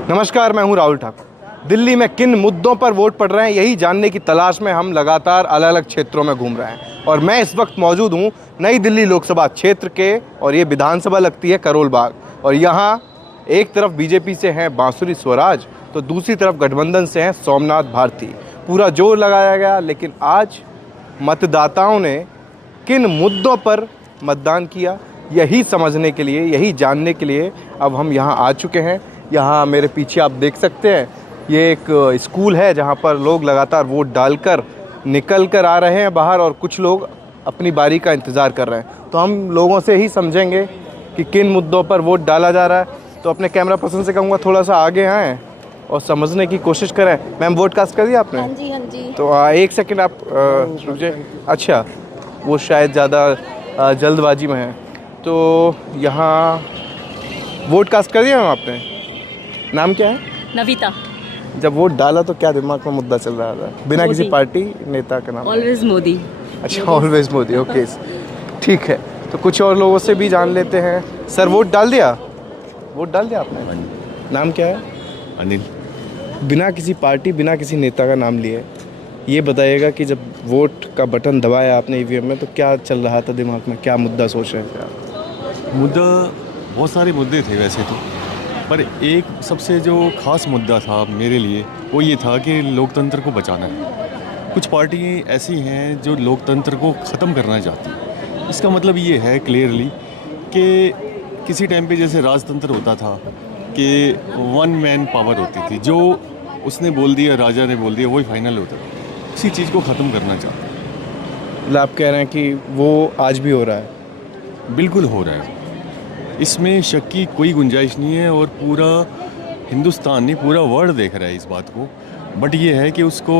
नमस्कार, मैं हूं राहुल ठाकुर। दिल्ली में किन मुद्दों पर वोट पड़ रहे हैं, यही जानने की तलाश में हम लगातार अलग अलग क्षेत्रों में घूम रहे हैं। और मैं इस वक्त मौजूद हूं नई दिल्ली लोकसभा क्षेत्र के, और ये विधानसभा लगती है करोल बाग। और यहाँ एक तरफ बीजेपी से हैं बांसुरी स्वराज, तो दूसरी तरफ गठबंधन से हैं सोमनाथ भारती। पूरा जोर लगाया गया, लेकिन आज मतदाताओं ने किन मुद्दों पर मतदान किया, यही समझने के लिए, यही जानने के लिए अब हम यहाँ आ चुके हैं। यहाँ मेरे पीछे आप देख सकते हैं, ये एक स्कूल है जहाँ पर लोग लगातार वोट डालकर निकल कर आ रहे हैं बाहर, और कुछ लोग अपनी बारी का इंतज़ार कर रहे हैं। तो हम लोगों से ही समझेंगे कि किन मुद्दों पर वोट डाला जा रहा है। तो अपने कैमरा पर्सन से कहूँगा थोड़ा सा आगे आएँ और समझने की कोशिश करें। मैम, वोट कास्ट कर दिया आपने? हाँ जी, हाँ जी। तो एक सेकंड आप रुके। अच्छा, वो शायद ज़्यादा जल्दबाजी में है। तो यहाँ वोट कास्ट कर दिया मैम आपने? नाम क्या है? नविता। जब वोट डाला तो क्या दिमाग में मुद्दा चल रहा था, बिना किसी पार्टी नेता का नाम? ऑलवेज मोदी। अच्छा, ऑलवेज मोदी। ओके, ठीक है। तो कुछ और लोगों से भी जान लेते हैं। सर, वोट डाल दिया? वोट डाल दिया आपने? नाम क्या है? अनिल। बिना किसी पार्टी, बिना किसी नेता का नाम लिए, ये बताइएगा कि जब वोट का बटन दबाया आपने ईवीएम में, तो क्या चल रहा था दिमाग में, क्या मुद्दा सोच रहे थे आप? मुद्दा बहुत सारे मुद्दे थे वैसे तो, पर एक सबसे जो ख़ास मुद्दा था मेरे लिए वो ये था कि लोकतंत्र को बचाना है। कुछ पार्टियाँ ऐसी हैं जो लोकतंत्र को ख़त्म करना चाहती हैं। इसका मतलब ये है क्लियरली कि किसी टाइम पे जैसे राजतंत्र होता था कि वन मैन पावर होती थी, जो उसने बोल दिया, राजा ने बोल दिया, वही फाइनल होता था। इसी चीज़ को ख़त्म करना चाहते हैं। मतलब आप कह रहे हैं कि वो आज भी हो रहा है? बिल्कुल हो रहा है, इसमें शक की कोई गुंजाइश नहीं है। और पूरा हिंदुस्तान नहीं, पूरा वर्ल्ड देख रहा है इस बात को। बट ये है कि उसको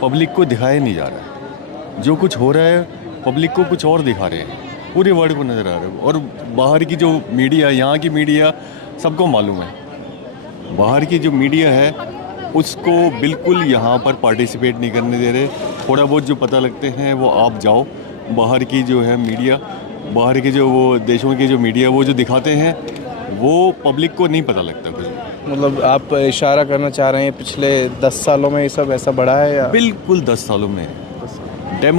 पब्लिक को दिखाया नहीं जा रहा है। जो कुछ हो रहा है पब्लिक को कुछ और दिखा रहे हैं, पूरे वर्ल्ड को नज़र आ रहा है। और बाहर की जो मीडिया, यहाँ की मीडिया सबको मालूम है, बाहर की जो मीडिया है उसको बिल्कुल यहाँ पर पार्टिसिपेट नहीं करने दे रहे। थोड़ा बहुत जो पता लगते हैं वो आप जाओ, बाहर की जो है मीडिया, बाहर के जो वो देशों की जो मीडिया, वो जो दिखाते हैं वो पब्लिक को नहीं पता लगता कुछ। मतलब आप इशारा करना चाह रहे हैं पिछले 10 सालों में ये सब ऐसा बढ़ा है या? बिल्कुल 10 सालों में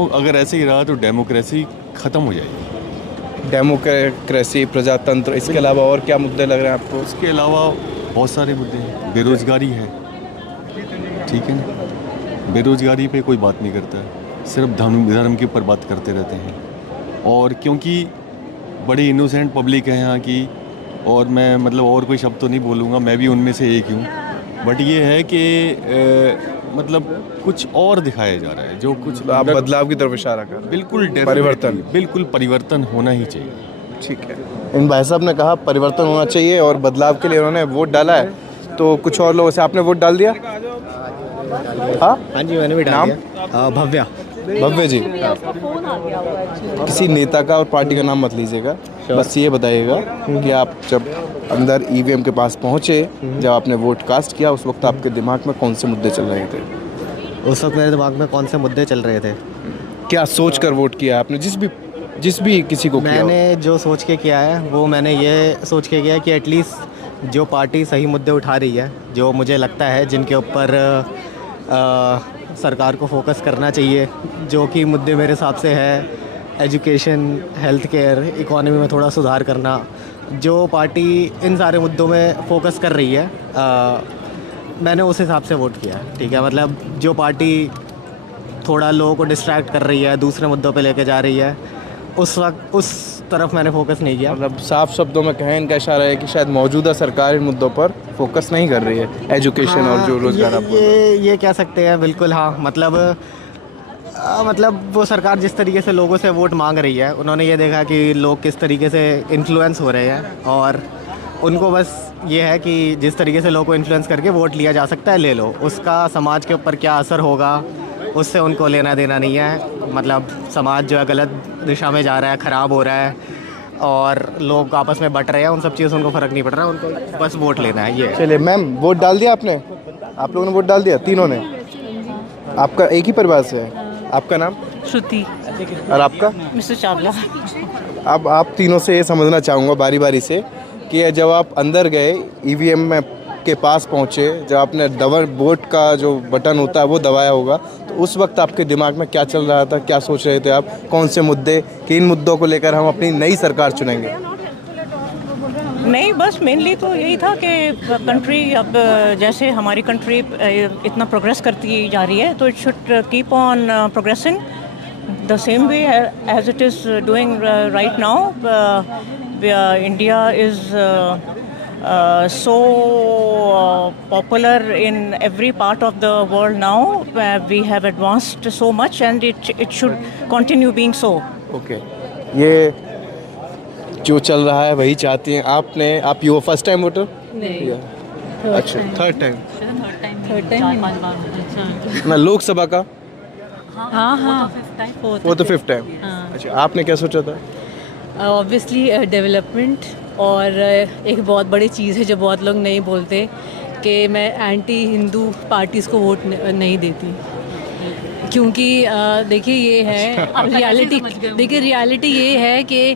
अगर ऐसे ही रहा तो डेमोक्रेसी ख़त्म हो जाएगी। डेमोक्रेसी, प्रजातंत्र, इसके अलावा और क्या मुद्दे लग रहे हैं आपको? उसके अलावा बहुत सारे मुद्दे हैं। बेरोज़गारी है, ठीक है ना, बेरोज़गारी पे कोई बात नहीं करता है, सिर्फ धर्म के ऊपर बात करते रहते हैं। और क्योंकि बड़ी इनोसेंट पब्लिक है यहाँ की, और मैं मतलब और कोई शब्द तो नहीं बोलूँगा, मैं भी उनमें से एक हूँ। बट ये है कि मतलब कुछ और दिखाया जा रहा है, जो कुछ आप बदलाव की तरफ इशारा कर रहे हैं? बिल्कुल परिवर्तन। बिल्कुल परिवर्तन होना ही चाहिए। ठीक है, इन भाई साहब ने कहा परिवर्तन होना चाहिए और बदलाव के लिए उन्होंने वोट डाला है। तो कुछ और लोगों से, आपने वोट डाल दिया? हाँ जी, मैंने भी डाल दिया। भव्या। भव्य जी, किसी नेता का और पार्टी का नाम मत लीजिएगा, बस ये बताइएगा कि आप जब अंदर ईवीएम के पास पहुंचे, जब आपने वोट कास्ट किया, उस वक्त आपके दिमाग में कौन से मुद्दे चल रहे थे? उस वक्त मेरे दिमाग में कौन से मुद्दे चल रहे थे? क्या सोच कर वोट किया आपने? जिस भी किसी को किया हो? मैंने जो सोच के किया है वो मैंने ये सोच के किया है कि एटलीस्ट जो पार्टी सही मुद्दे उठा रही है, जो मुझे लगता है जिनके ऊपर सरकार को फोकस करना चाहिए, जो कि मुद्दे मेरे हिसाब से है एजुकेशन, हेल्थ केयर, इकोनॉमी में थोड़ा सुधार करना, जो पार्टी इन सारे मुद्दों में फोकस कर रही है, मैंने उस हिसाब से वोट किया। ठीक है, मतलब जो पार्टी थोड़ा लोगों को डिस्ट्रैक्ट कर रही है, दूसरे मुद्दों पे लेके जा रही है, उस वक्त उस तरफ मैंने फोकस नहीं किया। मतलब साफ शब्दों में कहें, इनका इशारा है कि शायद मौजूदा सरकार इन मुद्दों पर फोकस नहीं कर रही है, एजुकेशन और जो रोजगार आप बोल रहे हैं। ये कह सकते हैं, बिल्कुल। हाँ, मतलब वो सरकार जिस तरीके से लोगों से वोट मांग रही है, उन्होंने ये देखा कि लोग किस तरीके से इन्फ्लुएंस हो रहे हैं, और उनको बस ये है कि जिस तरीके से लोगों को इन्फ्लुएंस करके वोट लिया जा सकता है, ले लो। उसका समाज के ऊपर क्या असर होगा, उससे उनको लेना देना नहीं है। मतलब समाज जो है गलत दिशा में जा रहा है, ख़राब हो रहा है, और लोग आपस में बट रहे हैं, उन सब चीज़ों से उनको फ़र्क नहीं पड़ रहा, उनको बस वोट लेना है। ये चलिए मैम, वोट डाल दिया आपने? आप लोगों ने वोट डाल दिया? तीनों ने? आपका एक ही परिवार से है? आपका नाम? श्रुति। और आपका? मिस्टर चावला। अब आप तीनों से ये समझना चाहूँगा बारी बारी से कि जब आप अंदर गए ईवीएम में आपके पास पहुँचे, जब आपने वोट का जो बटन होता है वो दबाया होगा, तो उस वक्त आपके दिमाग में क्या चल रहा था, क्या सोच रहे थे आप, कौन से मुद्दे, किन मुद्दों को लेकर हम अपनी नई सरकार चुनेंगे? नहीं, बस मेनली तो यही था कि कंट्री अब जैसे हमारी कंट्री इतना प्रोग्रेस करती जा रही है, तो it should keep on progressing the same way as it is doing right now. India is so popular in every part of the world now. We have advanced so much and it should continue being so. Okay, ये जो चल रहा है वही चाहती हैं आप you first time voter? नहीं, अच्छा, थर्ड टाइम थर्ड टाइम ना लोकसभा का? हाँ, वो तो फिफ्थ टाइम. अच्छा, आपने क्या सोचा था? ऑब्वियसली डेवलपमेंट, और एक बहुत बड़ी चीज़ है जो बहुत लोग नहीं बोलते कि मैं एंटी हिंदू पार्टीज़ को वोट नहीं देती, क्योंकि देखिए ये है रियलिटी. देखिए रियलिटी ये है कि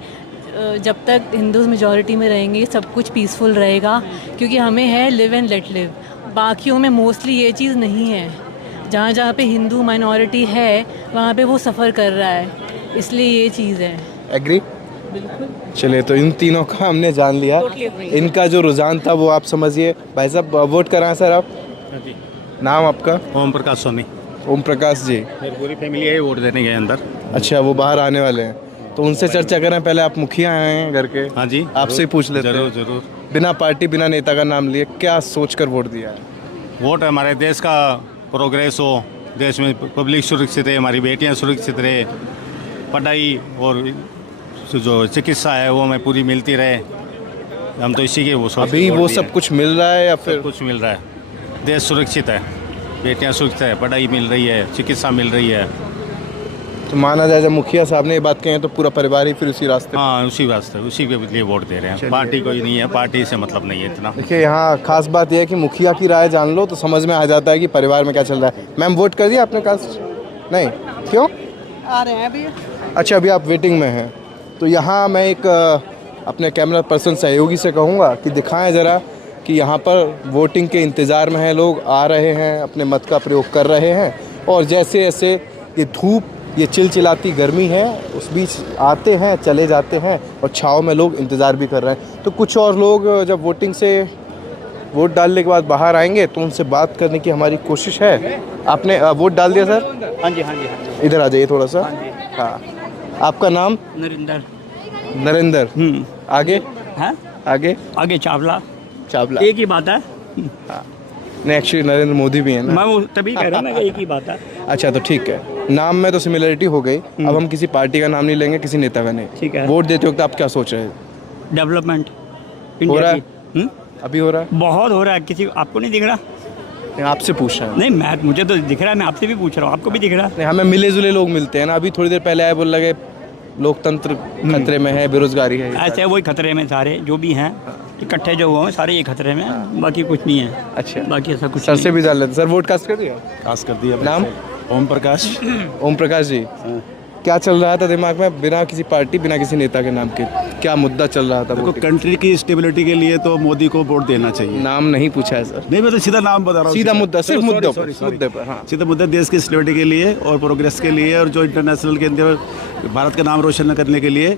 जब तक हिंदूज मेजॉरिटी में रहेंगे सब कुछ पीसफुल रहेगा, क्योंकि हमें है लिव एंड लेट लिव. बाकियों में मोस्टली ये चीज़ नहीं है. जहाँ जहाँ पे हिंदू माइनॉरिटी है वहाँ पे वो सफ़र कर रहा है, इसलिए ये चीज़ है. एग्री? चलिए, तो इन तीनों का हमने जान लिया. इनका जो रुझान था वो आप समझिए. भाई साहब, वोट कराएं सर आप? जी. नाम आपका? ओम प्रकाश सोनी. ओम प्रकाश जी. मेरी पूरी फैमिली है वोट देने के अंदर. अच्छा, वो बाहर आने वाले हैं, तो उनसे चर्चा करें. पहले आप मुखिया हैं घर के. हाँ जी, आपसे ही पूछ लेते हैं. जरूर जरूर. बिना पार्टी बिना नेता का नाम लिए क्या सोचकर वोट दिया है? वोट हमारे देश का प्रोग्रेस हो, देश में पब्लिक सुरक्षित है, हमारी बेटियां सुरक्षित रहे, पढ़ाई और जो चिकित्सा है वो हमें पूरी मिलती रहे. हम तो इसी के वो सोच अभी वो सब कुछ मिल रहा है या फिर? सब कुछ मिल रहा है. देश सुरक्षित है, बेटियां सुरक्षित है, पढ़ाई मिल रही है, चिकित्सा मिल रही है. तो माना जाए जब मुखिया साहब ने ये बात कही है तो पूरा परिवार ही फिर उसी रास्ते? हाँ, उसी वास्ते उसी के लिए वोट दे रहे हैं. पार्टी कोई नहीं है, पार्टी से मतलब नहीं है इतना. देखिए, यहाँ खास बात यह है कि मुखिया की राय जान लो तो समझ में आ जाता है कि परिवार में क्या चल रहा है. मैम, वोट कर दिया आपने? कास्ट नहीं? क्यों? आ रहे हैं अभी. अच्छा, अभी आप वेटिंग में हैं. तो यहाँ मैं एक अपने कैमरा पर्सन सहयोगी से कहूँगा कि दिखाएं ज़रा कि यहाँ पर वोटिंग के इंतज़ार में हैं लोग, आ रहे हैं, अपने मत का प्रयोग कर रहे हैं, और जैसे जैसे ये धूप, ये चिलचिलाती गर्मी है, उस बीच आते हैं, चले जाते हैं, और छाँव में लोग इंतज़ार भी कर रहे हैं. तो कुछ और लोग जब वोटिंग से वोट डालने के बाद बाहर आएंगे तो उनसे बात करने की हमारी कोशिश है. आपने वोट डाल दिया सर? हाँ जी, हाँ जी. इधर आ जाइए थोड़ा सा. हाँ, आपका नाम? नरेंद्र. नरेंद्र. आगे? है आगे चावला. चावला. एक ही बात है. हाँ, नहीं, एक्चुअली नरेंद्र मोदी भी है ना. मैं वो तभी कह रहा हूँ ना कि एक ही बात है. अच्छा, तो ठीक है, नाम में तो सिमिलरिटी हो गई. अब हम किसी पार्टी का नाम नहीं लेंगे, किसी नेता का नहीं. ठीक है. वोट देते वक्त आप क्या सोच रहे हैं? डेवलपमेंट हो रहा है? की. अभी हो रहा है? बहुत हो रहा है. किसी आपको नहीं दिख रहा? नहीं, आपसे पूछ रहा है. नहीं, मुझे तो दिख रहा है. मैं आपसे भी पूछ रहा हूँ, आपको भी दिख रहा है? नहीं, हमें मिले जुले लोग मिलते हैं ना. अभी थोड़ी देर पहले आए, बोल लगे लोकतंत्र खतरे में है, बेरोजगारी है. ऐसे वही खतरे में सारे जो भी हैं इकट्ठे जो हुए हैं सारे ये खतरे में हैं. बाकी कुछ नहीं है. अच्छा, बाकी ऐसा कुछ सर से भी डाल लेते. सर, वोट कास्ट कर दिया? कास्ट कर दिया. नाम? ओम प्रकाश. ओम प्रकाश जी, क्या चल रहा था दिमाग में बिना किसी पार्टी बिना किसी नेता के नाम के? क्या मुद्दा चल रहा था? देखो, कंट्री की स्टेबिलिटी के लिए तो मोदी को वोट देना चाहिए. नाम नहीं पूछा है सर. नहीं, मैं तो सीधा नाम बता रहा हूँ. सीधा मुद्दा, सिर्फ चलो, मुद्दे sorry, पर. sorry. मुद्दे पर. हाँ, सीधा मुद्दा देश की स्टेबिलिटी के लिए और प्रोग्रेस के लिए और जो इंटरनेशनल के अंदर भारत का नाम रोशन करने के लिए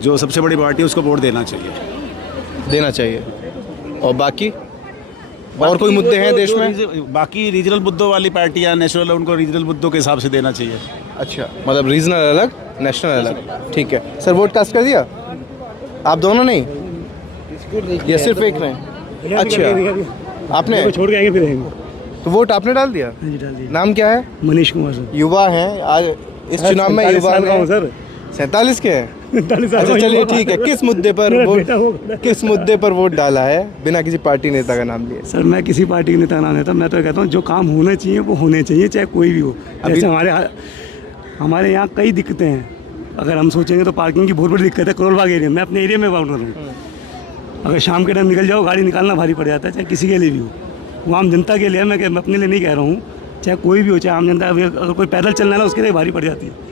जो सबसे बड़ी पार्टी है उसको वोट देना चाहिए. देना चाहिए. और बाकी और कोई मुद्दे हैं देश में? बाकी रीजनल मुद्दों वाली पार्टियां नेशनल, उनको रीजनल मुद्दों के हिसाब से देना चाहिए. अच्छा, मतलब रीजनल अलग, नेशनल अलग. ठीक है सर, वोट कास्ट कर दिया आप दोनों? नहीं, ये सिर्फ एक नहीं. अच्छा, आपने छोड़ के आएंगे फिर. तो वोट आपने डाल दिया? नाम क्या है? मनीष कुमार सर. युवा हैं आज इस चुनाव में. युवा हैं सर. 47 के हैं? अच्छा, चलिए ठीक है. किस मुद्दे पर वोट, किस मुद्दे पर वोट डाला है बिना किसी पार्टी नेता का नाम लिए? सर, मैं किसी पार्टी के नेता का नाम लेता, मैं तो कहता हूँ जो काम होने चाहिए वो होने चाहिए, चाहे कोई भी हो. जैसे हमारे यहाँ कई दिक्कतें हैं. अगर हम सोचेंगे तो पार्किंग की बहुत बड़ी दिक्कत है करोल बाग एरिया में. मैं अपने एरिया में बाउंड हूँ. अगर शाम के टाइम निकल जाओ गाड़ी निकालना भारी पड़ जाता है, चाहे किसी के लिए भी हो. वो आम जनता के लिए, मैं अपने लिए नहीं कह रहा हूँ, चाहे कोई भी हो, चाहे आम जनता. अगर कोई पैदल चलना है ना उसके लिए भारी पड़ जाती है.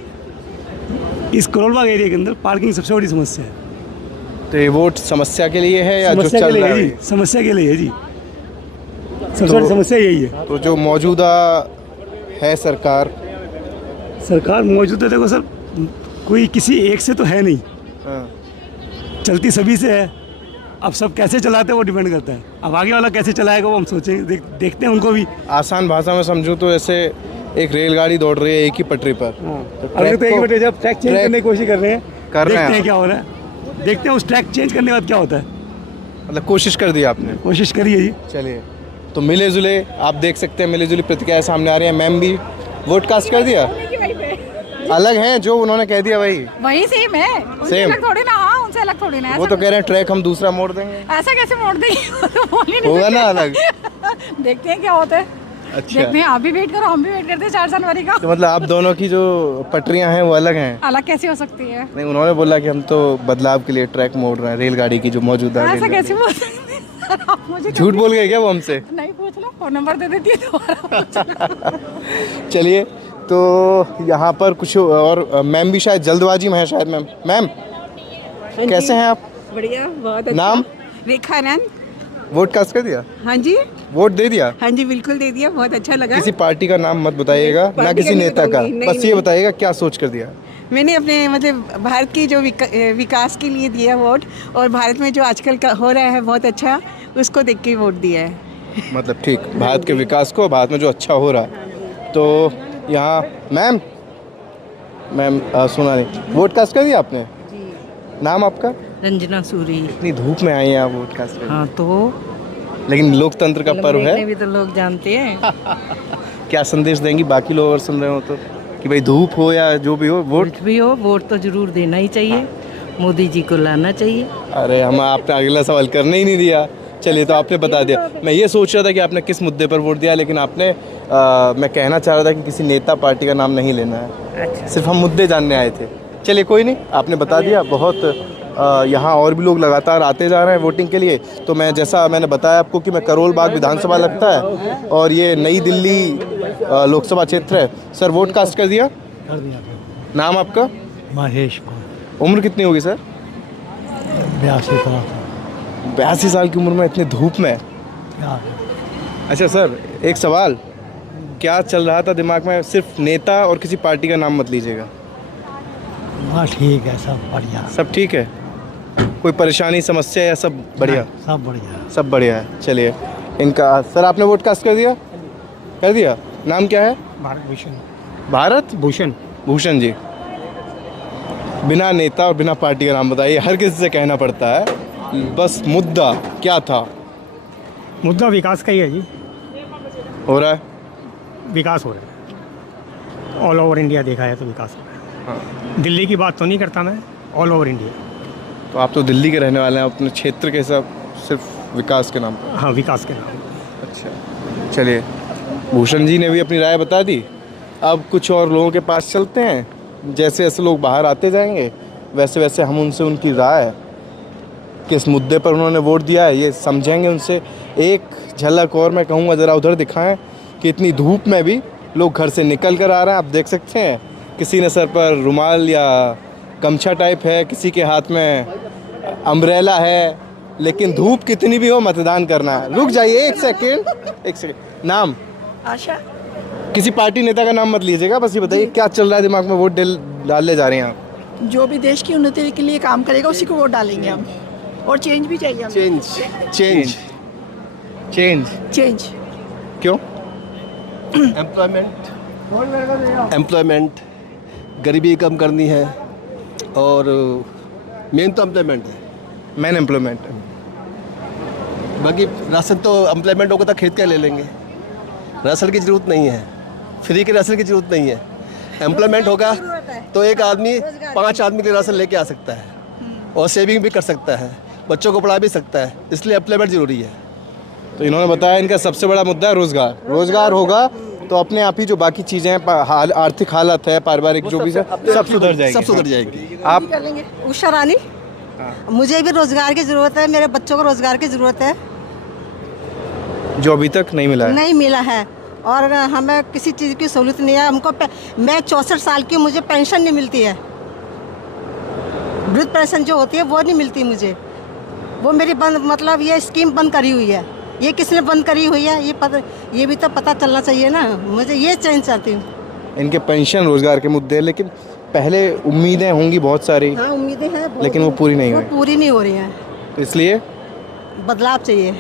इस करोल बाग एरिया के अंदर पार्किंग सबसे बड़ी समस्या है. तो ये वोट समस्या के लिए है या जो समस्या चल के लिए रहा है है? जी, समस्या के लिए है जी. सबसे बड़ी समस्या यही है। तो जो मौजूदा है सरकार मौजूद है, देखो सर, कोई किसी एक से तो है नहीं, हाँ। चलती सभी से है। अब सब कैसे चलाते हैं वो डिपेंड करता है। अब आगे वाला कैसे चलाएगा वो हम सोचेंगे, देखते हैं उनको भी। आसान भाषा में समझूं तो ऐसे एक रेलगाड़ी दौड़ रही है एक ही पटरी पर, अगर तो एक ही बटे जब ट्रैक चेंज करने की कोशिश कर रहे हैं, देखते हैं हैं क्या हो रहा है, देखते हैं उस ट्रैक चेंज करने के बाद क्या होता है। मतलब कोशिश कर दी आपने। कोशिश करिए जी। चलिए, तो मिले जुले आप देख सकते हैं, मिले जुली प्रतिक्रियाएं सामने आ रही हैं। मैम भी वोट कास्ट कर दिया? अलग हैं जो उन्होंने कह दिया वही सेम है, उनसे सेम अलग थोड़ी ना। हाँ, उनसे अलग थोड़ी ना। वो तो कह रहे हैं ट्रैक हम दूसरा मोड़ देंगे। ऐसा कैसे मोड़ देंगे? होगा ना अलग। देखते हैं क्या होता है। अच्छा, देखते हैं, आप भी वेट करो, हम भी वेट करते हैं 4 जनवरी का। तो मतलब आप दोनों की जो पटरियां हैं वो अलग हैं? अलग कैसे हो सकती है? नहीं, उन्होंने बोला कि हम तो बदलाव के लिए ट्रैक मोड़ रहे हैं रेलगाड़ी की जो मौजूदा ऐसा रेलगाड़ी। कैसे बोल सकते हैं? आप मुझे झूठ बोल गए क्या वो हमसे? नहीं, पूछ लो, फोन नंबर दे देती है दोबारा। चलिए, तो यहाँ पर कुछ और मैम भी शायद जल्दबाजी में है शायद। मैम कैसे हैं आप? बढ़िया, बहुत अच्छा। नाम? रेखा आनंद। वोट कास्ट कर दिया? हाँ जी, वोट दे दिया? हाँ जी, बिल्कुल दे दिया, बहुत अच्छा लगा। किसी पार्टी का नाम मत बताइएगा, ना पार्टी किसी का नहीं नेता का, बताऊंगी, नहीं, बस ये नहीं। बताइएगा क्या सोच कर दिया? मैंने अपने मतलब भारत की जो विकास के लिए दिया वोट, और भारत में जो आजकल का हो रहा है बहुत अच्छा, उसको देख के वोट दिया है। मतलब ठीक, भारत के विकास को, भारत में जो अच्छा हो रहा है। तो यहाँ मैम सुना नहीं, वोट कास्ट कर दिया आपने? नाम आपका? रंजना सूरी। इतनी धूप में आई हैं आप वोट कास्ट करने? हाँ, तो लेकिन लोकतंत्र का पर्व है, भी तो लोग जानते हैं। क्या संदेश देंगी बाकी लोग अगर सुन रहे हो तो, कि भाई धूप हो या जो भी हो वोट? कुछ भी हो, वोट तो जरूर देना ही चाहिए, मोदी जी को लाना चाहिए। अरे हम आपने अगला सवाल करने ही नहीं दिया। चलिए, तो आपने बता दिया। मैं ये सोच रहा था कि आपने किस मुद्दे पर वोट दिया, लेकिन आपने मैं कहना चाह रहा था कि किसी नेता पार्टी का नाम नहीं लेना है। अच्छा। सिर्फ हम मुद्दे जानने आए थे। चलिए, कोई नहीं, आपने बता दिया। बहुत यहाँ और भी लोग लगातार आते जा रहे हैं वोटिंग के लिए। तो मैंने बताया आपको कि मैं करोल बाग विधानसभा लगता है और ये नई दिल्ली लोकसभा क्षेत्र है। सर, वोट कास्ट कर दिया? कर दिया। नाम आपका? महेश कुमार। उम्र कितनी होगी सर? 82 साल की उम्र में इतनी धूप में? अच्छा सर, एक सवाल, क्या चल रहा था दिमाग में? सिर्फ नेता और किसी पार्टी का नाम मत लीजिएगा। हाँ, ठीक है, सब बढ़िया। सब ठीक है? कोई परेशानी, समस्या या सब बढ़िया? सब बढ़िया। सब बढ़िया है। चलिए, इनका सर आपने वोट कास्ट कर दिया? कर दिया। नाम क्या है? भारत भूषण। भारत भूषण जी। बिना नेता और बिना पार्टी का नाम बताइए, हर किसी से कहना पड़ता है। बस मुद्दा क्या था? मुद्दा विकास का ही है जी। हो रहा है? विकास हो रहा है, ऑल ओवर इंडिया देखा है तो विकास हो रहा है। हाँ। दिल्ली की बात तो नहीं करता मैं, ऑल ओवर इंडिया। तो आप तो दिल्ली के रहने वाले हैं, अपने क्षेत्र के हिसाब सिर्फ विकास के नाम पर? हाँ, विकास के नाम। अच्छा, चलिए, भूषण जी ने भी अपनी राय बता दी। अब कुछ और लोगों के पास चलते हैं। जैसे जैसे लोग बाहर आते जाएंगे वैसे वैसे हम उनसे उनकी राय, किस मुद्दे पर उन्होंने वोट दिया है, ये समझेंगे उनसे। एक झलक और मैं कहूँगा, ज़रा उधर दिखाएं कि इतनी धूप में भी लोग घर से निकल कर आ रहे हैं। आप देख सकते हैं, किसी ने सर पर रुमाल या गमछा टाइप है, किसी के हाथ में अम्ब्रेला है, लेकिन धूप कितनी भी हो मतदान करना है। रुक जाइए एक सेकेंड। नाम? आशा। किसी पार्टी नेता का नाम मत लीजिएगा, बस ये बताइए क्या चल रहा है दिमाग में? वोट डालने जा रहे हैं आप? जो भी देश की उन्नति के लिए काम करेगा उसी को वोट डालेंगे हम, और चेंज भी चाहिए हमें। चेंज क्यों? एम्प्लॉयमेंट, गरीबी कम करनी है, और मेन तो एम्प्लॉयमेंट है। Man employment. बाकी राशन तो एम्प्लॉयमेंट होगा तो खेत का ले लेंगे, राशन की ज़रूरत नहीं है, फ्री के राशन की ज़रूरत नहीं है। एम्प्लॉयमेंट होगा तो एक आदमी 5 आदमी के राशन लेके आ सकता है, और सेविंग भी कर सकता है, बच्चों को पढ़ा भी सकता है, इसलिए एम्प्लॉयमेंट ज़रूरी है। तो इन्होंने बताया इनका सबसे बड़ा मुद्दा है रोज़गार। रोज़गार होगा तो अपने आप ही जो बाकी चीज़ें हैं, आर्थिक हालत है, पारिवारिक जो भी सब सुधर जाएगी। सब सुधर जाएगी। आप? उषा रानी। मुझे भी रोजगार की ज़रूरत है, मेरे बच्चों को रोजगार की ज़रूरत है, जो अभी तक नहीं मिला है। नहीं मिला है, और हमें किसी चीज़ की सहूलियत नहीं है हमको। मैं 64 साल की, मुझे पेंशन नहीं मिलती है, वृद्ध पेंशन जो होती है वो नहीं मिलती मुझे। वो मेरी बंद, मतलब ये स्कीम बंद करी हुई है। ये किसने बंद करी हुई है, ये भी तो पता चलना चाहिए ना। मुझे ये चेंज चाहती हूँ। इनके पेंशन रोजगार के मुद्दे हैं, लेकिन पहले उम्मीदें होंगी बहुत सारी, हाँ उम्मीदें हैं, लेकिन वो पूरी नहीं हुई। पूरी नहीं हो रही हैं, तो इसलिए बदलाव चाहिए।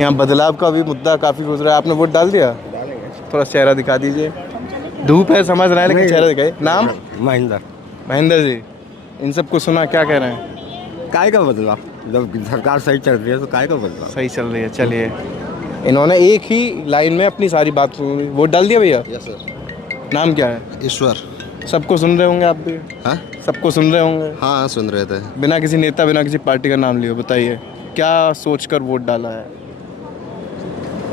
यहाँ बदलाव का भी मुद्दा काफ़ी गुजरा है। आपने वोट डाल दिया? थोड़ा चेहरा दिखा दीजिए। धूप है समझ रहे हैं, लेकिन चेहरा दिखाइए। नाम? महेंद्र जी। इन सबको सुना, क्या कह रहे हैं? काय का बदलाव, जब सरकार सही चल रही है तो काय का बदलाव। सही चल रही है, चलिए। इन्होंने एक ही लाइन में अपनी सारी बात सुनी। वोट डाल दिया भैया? Yes sir. नाम क्या है? ईश्वर। सबको सुन रहे होंगे आप भी? हाँ सबको सुन रहे होंगे। हाँ सुन रहे थे। बिना किसी नेता, बिना किसी पार्टी का नाम लिए, बताइए क्या सोचकर वोट डाला है?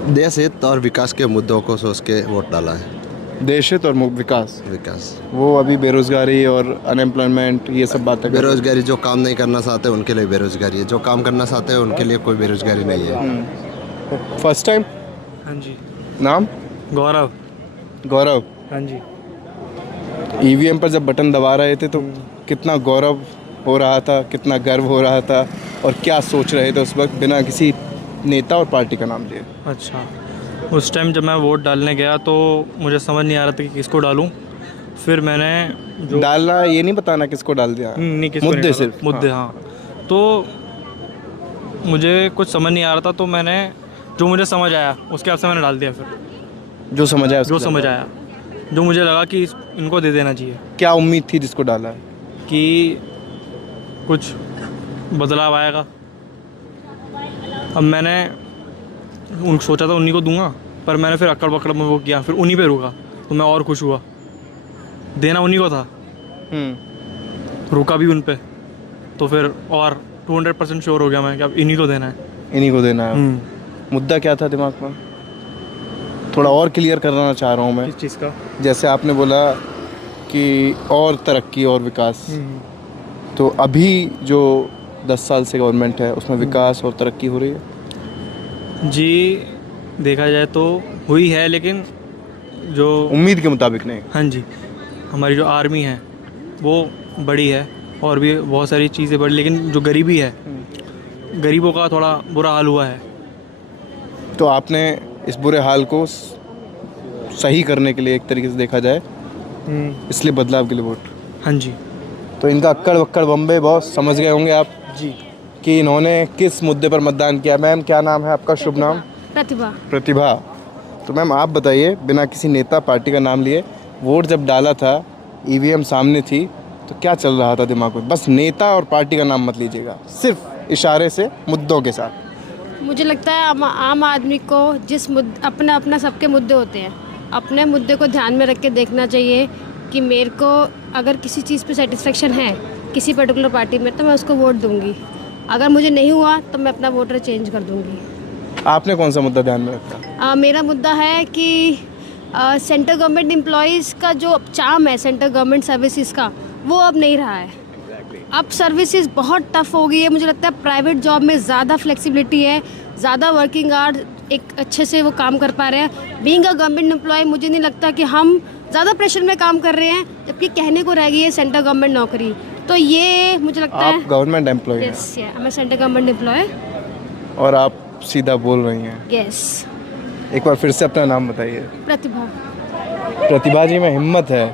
देश हित और विकास के मुद्दों को सोच के वोट डाला है। देश हित और विकास। विकास। वो अभी बेरोजगारी और अनएम्प्लॉयमेंट ये सब बातें कर रहे हैं। बेरोजगारी, जो काम नहीं करना चाहते उनके लिए बेरोजगारी है, जो काम करना चाहते हैं उनके लिए कोई बेरोजगारी नहीं है। First time? हाँ जी। नाम? गौरव। गौरव। हाँ जी। ईवीएम पर जब बटन दबा रहे थे तो कितना गौरव हो रहा था, कितना गर्व हो रहा था, और क्या सोच रहे थे उस वक्त बिना किसी नेता और पार्टी का नाम लिए? अच्छा, उस टाइम जब मैं वोट डालने गया तो मुझे समझ नहीं आ रहा था कि किसको डालूं। फिर मैंने जो डालना ये नहीं बताना किसको डाल दिया, नहीं किसको मुद्दे नहीं सिर्फ। डाला। मुद्दे, हाँ। तो मुझे कुछ समझ नहीं आ रहा था, तो मैंने जो मुझे समझ आया उसके हिसाब से मैंने डाल दिया। फिर जो समझ आया, जो समझ आया, जो मुझे लगा कि इनको दे देना चाहिए। क्या उम्मीद थी जिसको डाला है? कि कुछ बदलाव आएगा। अब मैंने सोचा था उन्हीं को दूंगा, पर मैंने फिर अक्कड़ पकड़ में वो किया, फिर उन्हीं पे रुका, तो मैं और खुश हुआ। देना उन्हीं को था, रुका भी उन पे, तो फिर और 200% श्योर हो गया मैं कि अब इन्हीं को देना है। इन्हीं को देना है। मुद्दा क्या था दिमाग में? थोड़ा और क्लियर करना चाह रहा हूँ मैं। किस चीज़ का? जैसे आपने बोला कि और तरक्की और विकास, तो अभी जो 10 साल से गवर्नमेंट है उसमें विकास और तरक्की हो रही है? जी, देखा जाए तो हुई है, लेकिन जो उम्मीद के मुताबिक नहीं। हाँ जी, हमारी जो आर्मी है वो बड़ी है और भी बहुत सारी चीज़ें बड़ी, लेकिन जो गरीबी है, गरीबों का थोड़ा बुरा हाल हुआ है। तो आपने इस बुरे हाल को सही करने के लिए, एक तरीके से देखा जाए, इसलिए बदलाव के लिए वोट? हाँ जी। तो इनका अक्कड़ बक्कड़ बम्बे बहुत समझ गए होंगे आप जी कि इन्होंने किस मुद्दे पर मतदान किया। मैम क्या नाम है आपका? शुभ नाम? प्रतिभा। प्रतिभा। तो मैम आप बताइए, बिना किसी नेता पार्टी का नाम लिए वोट जब डाला था, ईवीएम सामने थी, तो क्या चल रहा था दिमाग में? बस नेता और पार्टी का नाम मत लीजिएगा, सिर्फ इशारे से मुद्दों के साथ। मुझे लगता है आम आदमी को अपना अपना सबके मुद्दे होते हैं, अपने मुद्दे को ध्यान में रख के देखना चाहिए कि मेरे को अगर किसी चीज़ पे सेटिस्फेक्शन है किसी पर्टिकुलर पार्टी में, तो मैं उसको वोट दूंगी। अगर मुझे नहीं हुआ तो मैं अपना वोटर चेंज कर दूंगी। आपने कौन सा मुद्दा ध्यान में रखा? मेरा मुद्दा है कि सेंट्रल गवर्नमेंट एम्प्लॉयज़ का जो चार्म है सेंट्रल गवर्नमेंट सर्विसेज का, वो अब नहीं रहा है। अब सर्विसेज बहुत टफ हो गई है। मुझे लगता है प्राइवेट जॉब में ज़्यादा फ्लेक्सिबिलिटी है, ज़्यादा वर्किंग आवर्स, एक अच्छे से वो काम कर पा रहे हैं। बीइंग अ गवर्नमेंट एम्प्लॉय मुझे नहीं लगता कि हम ज़्यादा प्रेशर में काम कर रहे हैं, जबकि कहने को रह गई है सेंट्रल गवर्नमेंट नौकरी। तो ये मुझे लगता है। आप गवर्नमेंट एम्प्लॉय हैं? यस, मैं सेंट्रल गवर्नमेंट एम्प्लॉय। और आप सीधा बोल रही हैं? यस। एक बार फिर से अपना नाम बताइए। प्रतिभा। प्रतिभा जी में हिम्मत है,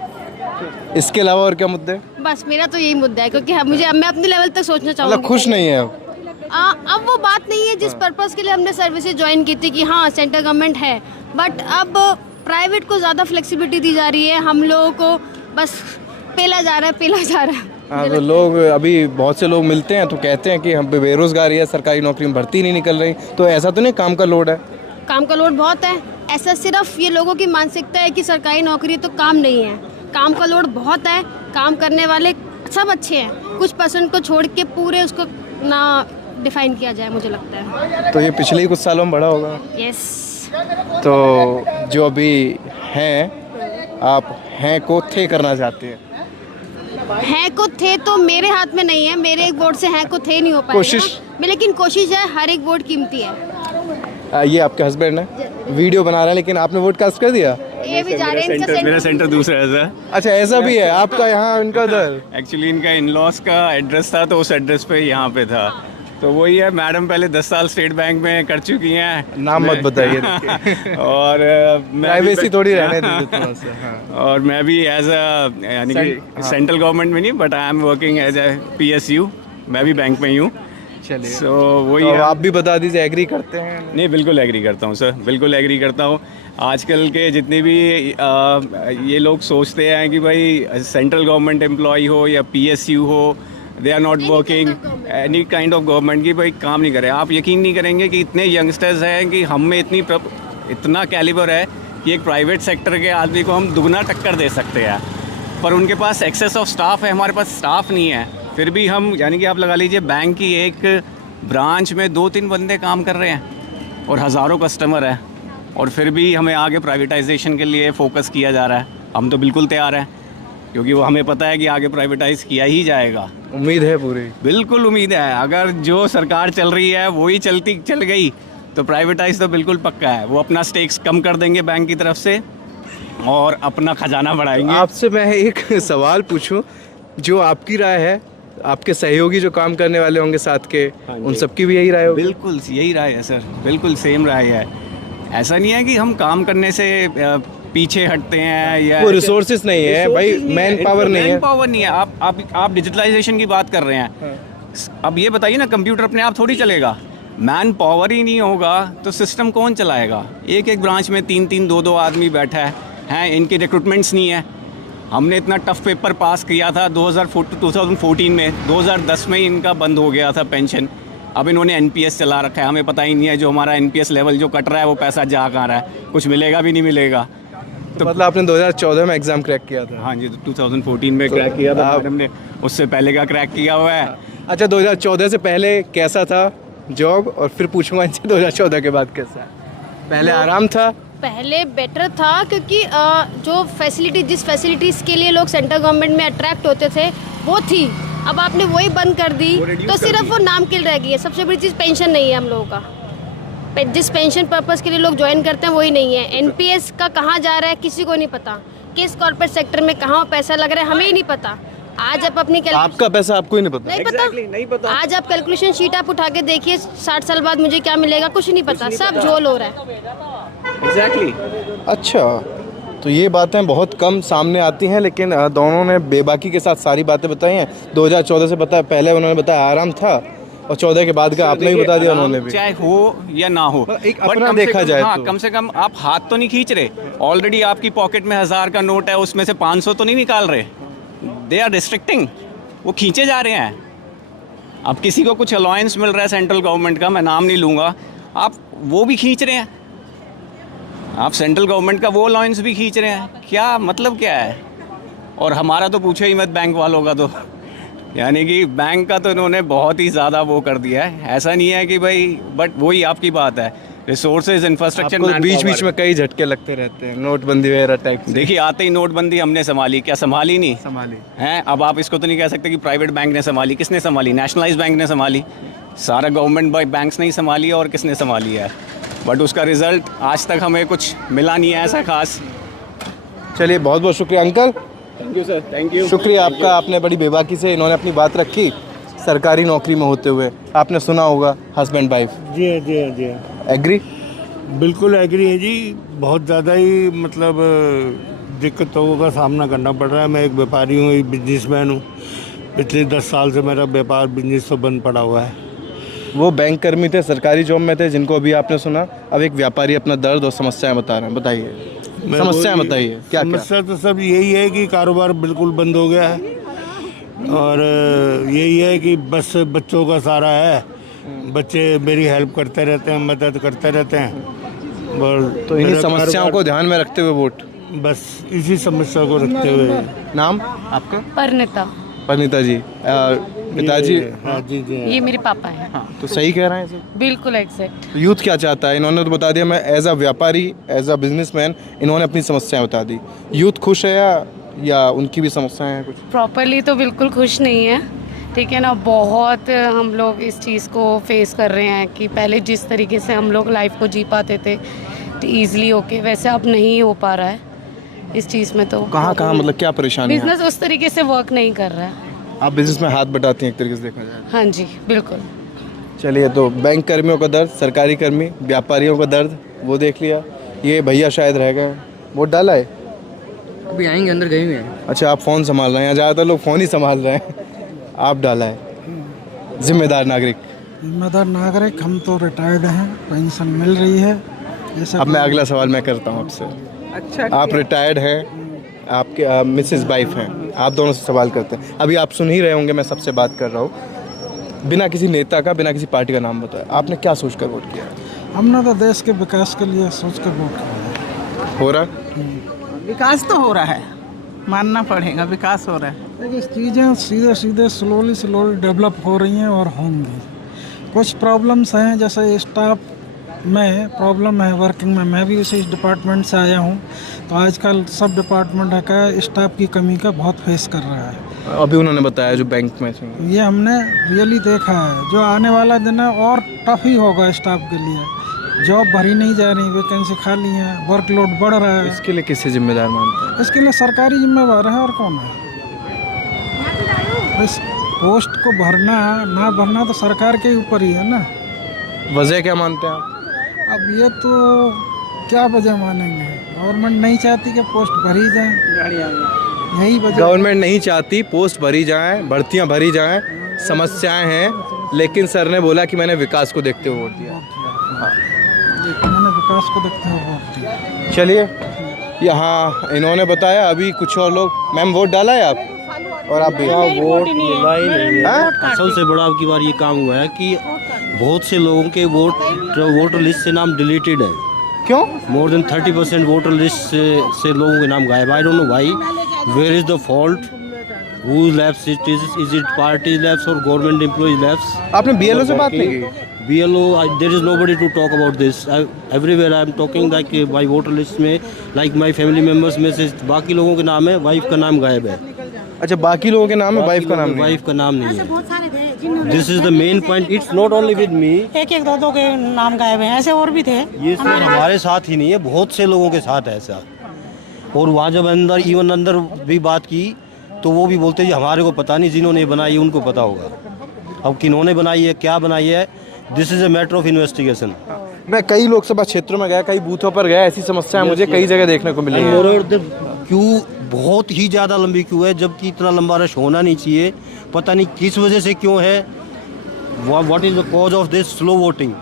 इसके अलावा और क्या मुद्दे? बस मेरा तो यही मुद्दा है, क्योंकि मैं अपने लेवल तक सोचना चाहूँगी। मतलब खुश नहीं है अब? अब वो बात नहीं है जिस पर्पस के लिए हमने सर्विसेज ज्वाइन की थी कि हाँ सेंट्रल गवर्नमेंट है, बट अब प्राइवेट को ज़्यादा फ्लेक्सिबिलिटी दी जा रही है। हम लोगों को बस पेला जा रहा है। हाँ, तो लोग अभी बहुत से लोग मिलते हैं तो कहते हैं कि हम पे बेरोजगारी है, सरकारी नौकरी में भर्ती नहीं निकल रही। तो ऐसा तो नहीं काम का लोड है? काम का लोड बहुत है। ऐसा सिर्फ ये लोगों की मानसिकता है कि सरकारी नौकरी तो काम नहीं है। काम का लोड बहुत है। काम करने वाले सब अच्छे हैं, कुछ परसेंट को छोड़ के पूरे उसको ना डिफाइन किया जाए, मुझे लगता है। तो ये पिछले ही कुछ सालों में बढ़ा होगा। यस। तो जो अभी हैं, आप हैं को थे करना चाहते हैं? हैं को थे तो मेरे हाथ में नहीं है, मेरे एक वोट से हैं को थे नहीं हो पाएगा। कोशिश, लेकिन कोशिश है, हर एक वोट कीमती है। ये आपके हस्बैंड है, वीडियो बना रहे हैं, लेकिन आपने वोट कास्ट कर दिया? ये भी जा रहे हैं। मेरा सेंटर दूसरा है सर। अच्छा, ऐसा भी है आपका यहाँ, इनका उधर? एक्चुअली इनका इन लॉज का एड्रेस था, तो उस एड्रेस पे यहाँ पे था, तो वही है, मैडम पहले 10 साल स्टेट बैंक में कर चुकी हैं। नाम मत बताइए। और मैं प्राइवेसी थोड़ी रहने दीजिए थोड़ा सा। हाँ। और मैं भी एज अ यानी कि सेंट्रल गवर्नमेंट में नहीं, but I am working as a PSU, मैं भी बैंक में ही हूँ। चलिए, सो वही तो है। आप भी बता दीजिए, एग्री करते हैं? नहीं, बिल्कुल एग्री करता हूँ सर, बिल्कुल एग्री करता हूँ। आजकल के जितने भी ये लोग सोचते हैं कि भाई सेंट्रल गवर्नमेंट एम्प्लॉय हो या PSU हो, they are not working any kind of government, की भाई काम नहीं करे। आप यकीन नहीं करेंगे कि इतने यंगस्टर्स हैं कि हम में इतना कैलिबर है कि एक प्राइवेट सेक्टर के आदमी को हम दुगना टक्कर दे सकते हैं, पर उनके पास एक्सेस ऑफ स्टाफ है, हमारे पास स्टाफ नहीं है। फिर भी हम, यानी कि आप लगा लीजिए बैंक की एक ब्रांच में 2-3 बंदे काम कर रहे हैं और हज़ारों कस्टमर है, और फिर भी हमें आगे प्राइवेटाइजेशन के लिए फोकस किया जा रहा है। हम तो बिल्कुल तैयार हैं, क्योंकि वो हमें पता है कि आगे प्राइवेटाइज किया ही जाएगा। उम्मीद है पूरी? बिल्कुल उम्मीद है। अगर जो सरकार चल रही है वही चल गई तो प्राइवेटाइज तो बिल्कुल पक्का है। वो अपना स्टेक्स कम कर देंगे बैंक की तरफ से और अपना खजाना बढ़ाएंगे। आपसे मैं एक सवाल पूछूं, जो आपकी राय है, आपके सहयोगी जो काम करने वाले होंगे साथ के, उन सबकी भी यही राय होगी? बिल्कुल यही राय है सर, बिल्कुल सेम राय है। ऐसा नहीं है कि हम काम करने से पीछे हटते हैं या वो रिसोर्सेज नहीं है भाई, मैन पावर नहीं है। मैन पावर नहीं है। आप डिजिटलाइजेशन की बात कर रहे हैं। अब ये बताइए ना, कंप्यूटर अपने आप थोड़ी चलेगा। मैन पावर ही नहीं होगा तो सिस्टम कौन चलाएगा? एक ब्रांच में 3-3, 2-2 आदमी बैठा है, इनके रिक्रूटमेंट्स नहीं है। हमने इतना टफ पेपर पास किया था 2014 में, 2010 में ही इनका बंद हो गया था पेंशन। अब इन्होंने NPS चला रखा है, हमें पता ही नहीं है जो हमारा NPS लेवल जो कट रहा है वो पैसा जा कहाँ रहा है, कुछ मिलेगा भी नहीं मिलेगा। तो मतलब आपने 2014 में एग्ज़ाम क्रैक किया था? हाँ जी, 2014 में क्रैक किया था हमने, उससे पहले का क्रैक किया हुआ है। अच्छा, 2014 से पहले कैसा था जॉब, और फिर पूछूंगा इनसे 2014 के बाद कैसा है? पहले आराम था? पहले बेटर था, क्योंकि जो जिस फैसिलिटीज़ के लिए लोग सेंट्रल गवर्नमेंट में अट्रैक्ट होते थे वो थी। अब आपने वही बंद कर दी तो सिर्फ वो नाम के लिए रह गई है। सबसे बड़ी चीज़ पेंशन नहीं है हम लोगों का। जिस पेंशन पर्पस के लिए लोग ज्वाइन करते हैं वही नहीं है। NPS का कहाँ जा रहा है किसी को नहीं पता, किस कॉर्पोरेट सेक्टर में कहाँ पैसा लग रहा है हमें ही नहीं पता। आज आप अपनी आपका पैसा आपको ही नहीं पता? नहीं पता। आज आप कैलकुलेशन शीट आप उठा के देखिए, 60 साल बाद मुझे क्या मिलेगा, कुछ नहीं पता, सब झोल हो रहा है। अच्छा, तो ये बातें बहुत कम सामने आती हैं, लेकिन दोनों ने बेबाकी के साथ सारी बातें बताई हैं। 2014 से पहले उन्होंने बताया आराम था, और 14 के बाद का आपने भी बता दिया, उन्होंने भी। चाहे हो या ना हो, एक अपना देखा जाए तो कम से कम आप हाथ तो नहीं खींच रहे। ऑलरेडी आपकी पॉकेट में 1000 का नोट है, उसमें से 500 तो नहीं निकाल रहे। दे आर रिस्ट्रिक्टिंग, वो खींचे जा रहे हैं। अब किसी को कुछ अलाउंस मिल रहा है सेंट्रल गवर्नमेंट का, मैं नाम नहीं लूँगा, आप वो भी खींच रहे हैं। आप सेंट्रल गवर्नमेंट का वो अलाउंस भी खींच रहे हैं, क्या मतलब क्या है? और हमारा तो पूछो ही मत बैंक वालों का, तो यानी कि बैंक का तो इन्होंने बहुत ही ज़्यादा वो कर दिया है। ऐसा नहीं है कि भाई, बट वही आपकी बात है, रिसोर्सेज, इंफ्रास्ट्रक्चर। बीच में कई झटके लगते रहते हैं, नोटबंदी वगैरह, टैक्स। देखिए, आते ही नोटबंदी हमने संभाली, क्या संभाली नहीं? संभाली हैं। अब आप इसको तो नहीं कह सकते कि प्राइवेट बैंक ने संभाली। किसने संभाली? नेशनलाइज बैंक ने संभाली। सारा गवर्नमेंट बैंक्स ने ही संभाली, और किसने संभाली है? बट उसका रिजल्ट आज तक हमें कुछ मिला नहीं है ऐसा खास। चलिए, बहुत बहुत शुक्रिया uncle. Thank you sir, thank you. शुक्रिया आपका, आपने बड़ी बेबाकी से इन्होंने अपनी बात रखी, सरकारी नौकरी में होते हुए। आपने सुना होगा हस्बैंड वाइफ। जी जी जी, एग्री? बिल्कुल एग्री है जी। बहुत ज़्यादा ही मतलब दिक्कतों का सामना करना पड़ रहा है। मैं एक व्यापारी हूँ, एक बिजनेसमैन हूँ। पिछले 10 साल से मेरा व्यापार बिजनेस तो बंद पड़ा हुआ है। वो बैंक कर्मी थे, सरकारी जॉब में थे, जिनको अभी आपने सुना। अब एक व्यापारी अपना दर्द और समस्याएं बता रहे हैं, बताइए समस्याएं बताइए। क्या समस्या तो सब यही है कि कारोबार बिल्कुल बंद हो गया है, और यही है कि बस बच्चों का सारा है। बच्चे मेरी हेल्प करते रहते हैं, मदद करते रहते हैं। और तो इन्हीं समस्याओं को ध्यान में रखते हुए वोट? बस इसी समस्या को रखते हुए। नाम आपका? परिणीता जी। पिताजी? हाँ जी जी, ये मेरे पापा हैं। हाँ, तो सही कह रहे हैं सर? बिल्कुल एग्जैक्ट। तो यूथ क्या चाहता है? इन्होंने तो बता दिया, मैं एज अ व्यापारी, एज अ बिजनेसमैन, इन्होंने अपनी समस्याएं बता दी। यूथ खुश है या उनकी भी समस्याएं हैं कुछ? प्रॉपरली तो बिल्कुल खुश नहीं है, ठीक है ना। बहुत हम लोग इस चीज़ को फेस कर रहे हैं कि पहले जिस तरीके से हम लोग लाइफ को जी पाते थे ईजिली होके, वैसे अब नहीं हो पा रहा है इस चीज़ में। तो कहाँ मतलब क्या परेशानी है? बिजनेस उस तरीके से वर्क नहीं कर रहा है। आप बिजनेस में हाथ बटाती हैं एक तरीके से देखा जाए? हाँ जी, बिल्कुल। चलिए, तो बैंक कर्मियों का दर्द, सरकारी कर्मी, व्यापारियों का दर्द वो देख लिया। ये भैया शायद रह गए, वोट डाला है? अभी आएंगे, अंदर गए हुए हैं। अच्छा, आप फ़ोन संभाल रहे हैं? यहाँ ज़्यादातर लोग फ़ोन ही संभाल रहे हैं। आप डाला है? जिम्मेदार नागरिक। जिम्मेदार नागरिक, हम तो रिटायर्ड हैं, पेंशन मिल रही है। अब मैं अगला सवाल मैं करता हूँ आपसे। अच्छा, आप रिटायर्ड हैं, आपके मिसेस वाइफ हैं, आप दोनों से सवाल करते हैं। अभी आप सुन ही रहे होंगे, मैं सबसे बात कर रहा हूँ। बिना किसी नेता का, बिना किसी पार्टी का नाम बताया, आपने क्या सोचकर वोट किया? हमने तो देश के विकास के लिए सोच कर वोट किया। हो रहा? विकास तो हो रहा है, मानना पड़ेगा, विकास हो रहा है। देखिए, चीज़ें सीधे सीधे स्लोली डेवलप हो रही हैं और होंगी। कुछ प्रॉब्लम्स हैं, जैसे स्टाफ में प्रॉब्लम है, वर्किंग में। मैं भी उसी डिपार्टमेंट से आया हूँ, तो आजकल सब डिपार्टमेंट का स्टाफ की कमी का बहुत फेस कर रहा है। अभी उन्होंने बताया जो बैंक में से, ये हमने रियली देखा है। जो आने वाला दिन है और टफ ही होगा स्टाफ के लिए। जॉब भरी नहीं जा रही, वैकेंसी खाली है, वर्कलोड बढ़ रहा है। इसके लिए किससे जिम्मेदार मानते हैं? इसके लिए सरकारी जिम्मेवार है, और कौन है? इस पोस्ट को भरना ना भरना तो सरकार के ऊपर ही है ना। वजह क्या मानते हैं आप? अब ये तो क्या वजह मानेंगे? गवर्नमेंट नहीं चाहती कि पोस्ट भरी जाए, यही वजह। गवर्नमेंट नहीं चाहती पोस्ट भरी जाएं, भर्तियां भरी जाएं, समस्याएं हैं, लेकिन सर ने बोला कि मैंने विकास को देखते हुए वोट दिया। मैंने विकास को देखते हुए वोट दिया। चलिए, यहाँ इन्होंने बताया, अभी कुछ और लोग। मैम, वोट डाला है आप? और आप भी? वोट मिला ही नहीं है। सबसे बड़ा अब की बार ये काम हुआ है कि बहुत से लोगों के वोटर लिस्ट से नाम डिलीटेड है। क्यों? मोर देन 30% वोटर लिस्ट से लोगों के नाम गायब। I don't know why, where is the fault, who lapse it is it party lapse और गवर्नमेंट एम्प्लॉइज लैप्स? आपने बीएलओ से बात नहीं की? BLO, there is nobody to talk about this. Everywhere I am talking like my voter list में, like my family members में से बाकी लोगों के नाम है, वाइफ का नाम गायब है। अच्छा, बाकी लोगों के नाम है, वाइफ का नाम नहीं? वाइफ का नाम नहीं है। This is the main point. It's not only with me. एक दो के नाम गायब हैं, ऐसे और भी थे। ये सिर्फ हमारे साथ ही नहीं है, बहुत से लोगों के साथ है ऐसा। और वहाँ जब अंदर भी बात की तो वो भी बोलते हैं हमारे को पता नहीं, जिन्होंने बनाई है उनको पता होगा। अब किन्होंने बनाई है, क्या बनाई है, this is a matter of investigation. मैं कई लोकसभा क्षेत्रों में गया, कई बूथों पर गया, ऐसी समस्याएं मुझे कई जगह देखने को मिली हैं। क्यों बहुत ही ज़्यादा लंबी क्यू है, जबकि इतना लंबा रश होना नहीं चाहिए। पता नहीं किस वजह से क्यों है। What is the cause of this slow voting?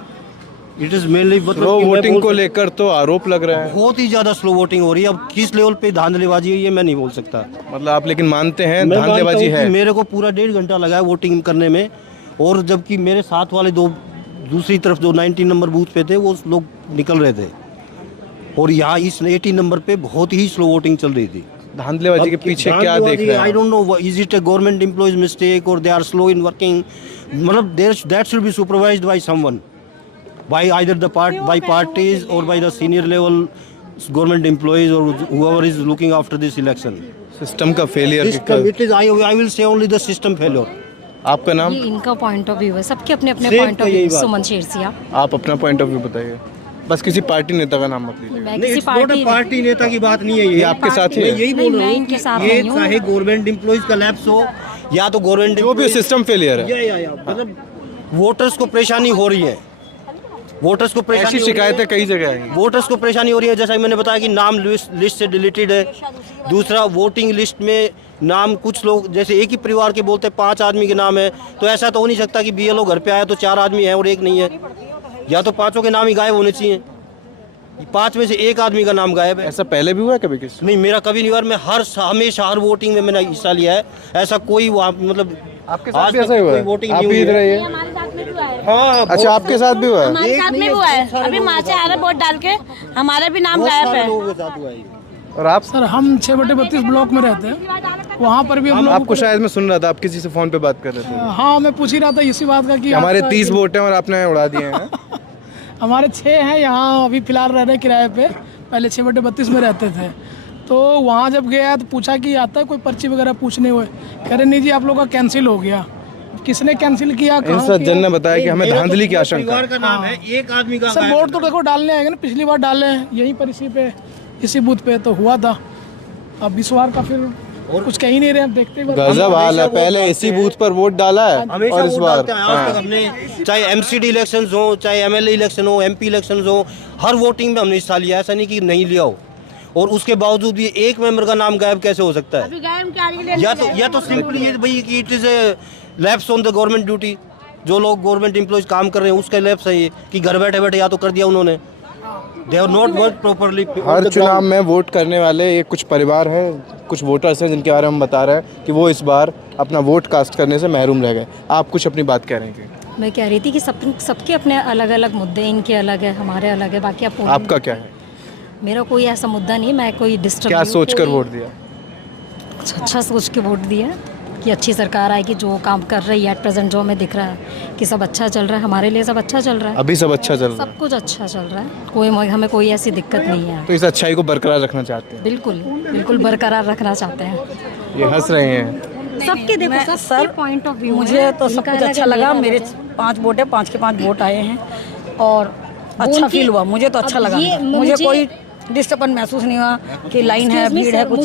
It is mainly slow voting को लेकर तो आरोप लग रहा है, बहुत ही ज़्यादा स्लो वोटिंग हो रही है। अब किस लेवल पे धांधलीबाजी है ये मैं नहीं बोल सकता। मतलब आप लेकिन मानते हैं धांधलीबाजी है? मेरे को पूरा 1.5 घंटा लगा है वोटिंग करने में, और जबकि मेरे साथ वाले दूसरी तरफ जो 19 नंबर बूथ पे थे वो लोग निकल रहे थे, और यहाँ इस 18 नंबर पे बहुत ही स्लो वोटिंग चल रही थी। धांधलीबाजी के पीछे क्या देख रहे हैं? I don't know, is it a government employees mistake और they are slow in working? मतलब that should be supervised by someone, by either the by parties और by the senior level government employees और whoever is looking after this election. System का failure? It is I will say only the system failure. आपका नाम? ये इनका point of view है, सबके अपने अपने पॉइंट ऑफ व्यू। सुमन शेरसिया। आप अपना पॉइंट ऑफ व्यू बताइए, बस किसी पार्टी नेता का नाम मत लीजिए। पार्टी नेता की बात नहीं है, ये आपके साथ ही है। यही बोल रहा हूँ, ये चाहे गवर्नमेंट एम्प्लॉयज का लैप्स हो या तो गवर्नमेंट जो भी सिस्टम फेलियर है, मतलब वोटर्स को परेशानी हो रही है। वोटर्स को ऐसी शिकायतें कई जगह आई। वोटर्स को परेशानी हो रही है, जैसा मैंने बताया कि नाम लिस्ट से डिलीटेड है। दूसरा, वोटिंग लिस्ट में नाम कुछ लोग, जैसे एक ही परिवार के बोलते हैं 5 आदमी के नाम है, तो ऐसा तो हो नहीं सकता कि BLO घर पे आया तो 4 आदमी है और एक नहीं है। या तो 5 के नाम ही गायब होने चाहिए, 5 में से 1 आदमी का नाम गायब है। ऐसा पहले भी हुआ है कभी? किसी नहीं, मेरा कभी नहीं हुआ। मैं हमेशा हर वोटिंग में मैंने हिस्सा लिया है। ऐसा कोई मतलब आपके साथ भी ऐसा हुआ है? वोटिंग आप भी इधर आइए। हाँ, अच्छा, आपके साथ भी हुआ है? हमारे साथ में हुआ है, अभी माँ से आ रहे वोट डाल के हमारा भी नाम गायब है। और आप? सर, हम 6/32 ब्लॉक में रहते हैं, वहाँ पर भी हम लोग। आपको शायद मैं सुन रहा था, आप किसी से फोन पे बात कर रहे थे। हाँ, मैं पूछ ही रहा था इसी बात का कि हमारे 30 वोट हैं और आपने उड़ा दिए हैं। हमारे 6 हैं यहाँ, अभी फिलहाल रह रहे किराए पे। पहले 6/32 में रहते थे, तो वहाँ जब गया तो पूछा कि आता है कोई पर्ची वगैरह पूछने हुए, कह रहे नहीं जी आप लोग का कैंसिल हो गया। किसने कैंसिल किया? जन ने बताया कि हमें धांधली की आशंका है। का नाम है, एक आदमी का। सर, वोट तो देखो डालने आएंगे ना, पिछली बार डाले हैं यहीं पर इसी बूथ पे तो हुआ था। अब इस बार का फिर और कुछ कह ही नहीं रहे, हम देखते ही गजब हाल है। पहले इसी बूथ पर वोट डाला है हमेशा और इस वोट बार डालते हैं। आज तक हमने चाहे एमसीडी इलेक्शंस हो, चाहे एमएलए इलेक्शन हो, एमपी इलेक्शंस हो, हर वोटिंग में हमने हिस्सा लिया। ऐसा नहीं कि नहीं लिया हो, और उसके बावजूद भी एक मेंबर का नाम गायब कैसे हो सकता है? या तो सिंपली भाई कि it is a lapse on the government duty. जो लोग गवर्नमेंट एम्प्लॉयज काम कर रहे हैं उसका लैप्स है ये, कि घर बैठे बैठे या तो कर दिया उन्होंने, they have not work properly. हर चुनाव में वोट करने वाले ये कुछ परिवार हैं, कुछ वोटर्स हैं जिनके बारे में हम बता रहे हैं कि वो इस बार अपना वोट कास्ट करने से महरूम रह गए। आप कुछ अपनी बात कह रहे हैं? मैं कह रही थी कि सबके अपने अलग अलग मुद्दे, इनके अलग है, हमारे अलग है, बाकी आप आपका क्या है? मेरा कोई ऐसा मुद्दा नहीं है, मैं कोई डिस्टर्ब क्या सोच कर वोट दिया? अच्छा सोच के वोट दिया कि अच्छी सरकार आएगी, जो काम कर रही है एट प्रेजेंट, जो हमें दिख रहा है कि सब अच्छा चल रहा है, हमारे लिए सब अच्छा चल रहा है। अभी सब अच्छा चल रहा है, सब कुछ अच्छा चल रहा है, कोई हमें कोई ऐसी दिक्कत नहीं है। तो इस अच्छाई को बरकरार रखना चाहते हैं? बिल्कुल बिल्कुल बरकरार रखना चाहते हैं। ये हंस रहे हैं। सबके देखो सबके पॉइंट ऑफ व्यू। मुझे तो सब कुछ अच्छा लगा। मेरे 5 वोट है, 5 के 5 वोट आए हैं और अच्छा फील हुआ। मुझे तो अच्छा लगा, मुझे कोई डिस्टर्बेंस महसूस नहीं हुआ कि लाइन है, भीड़ है, कुछ।